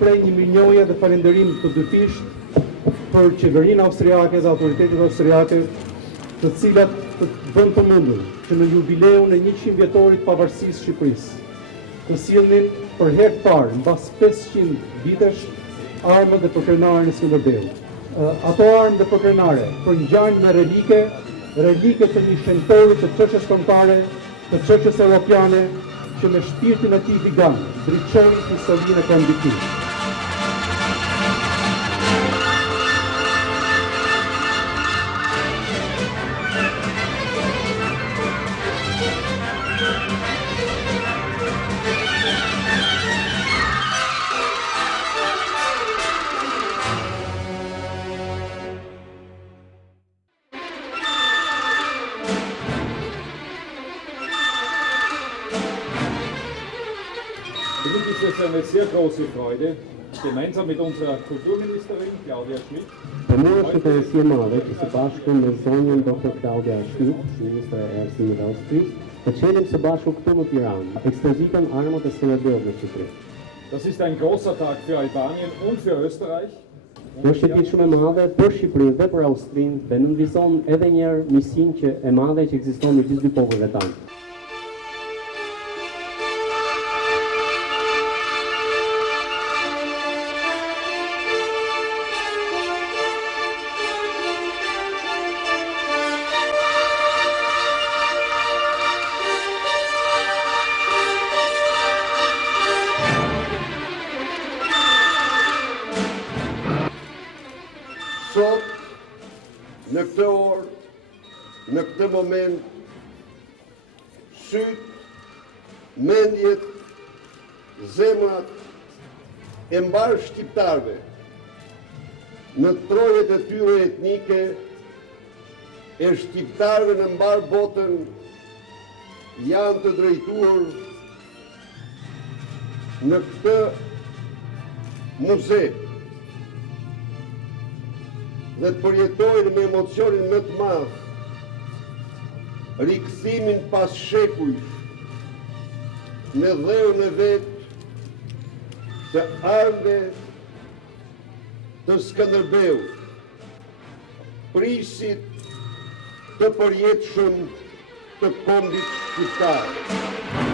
shpreh një mirënjohje dhe falënderim të dyfisht për qeverinë austriake dhe autoritetet austriake, të cilat të bën të mundur që në jubileun e 100 vjetorit pavarësisë Shqipërisë, të sillnin për herë të parë mbas 500 vitesh armët dhe përkrenaren e Skënderbeut. Ato armë dhe përkrenare përngjajnë me relike të një shenjtori të çështjes kombëtare, të çështjes europiane, që me shpirtin e tij vigan ndriçoi historinë e kombëtit. Für mich ist es eine sehr große Freude, gemeinsam mit unserer Kulturministerin Claudia Schmidt. Për mua është kënaqësi e madhe që së bashku me zonjën Dr. Claudia Schmidt, ministra e arsimit të Austrisë, të çelim së bashku këtu në Tiranë ekspozitën armët e Skënderbeut në Shqipëri. Das ist ein großer Tag für Albanien und für Österreich. Kjo është ditë shumë e madhe për Shqipërinë dhe për Austrinë dhe nënvizon edhe një herë miqësinë që e madhe që ekziston në gjithë dy popujve tanë. Sot, në këtë orë, në këtë moment, syt, mendjet, zemrat e mbarë shqiptarve në trojet e tyre etnike e shqiptarve në mbarë botën janë të drejtuar në këtë muze dhe të përjetojnë me emocionin më të madh rikthimin pas shekujsh në dheun e vet të armëve të Skënderbeut, prisit të përjetshëm të kombit shqiptar.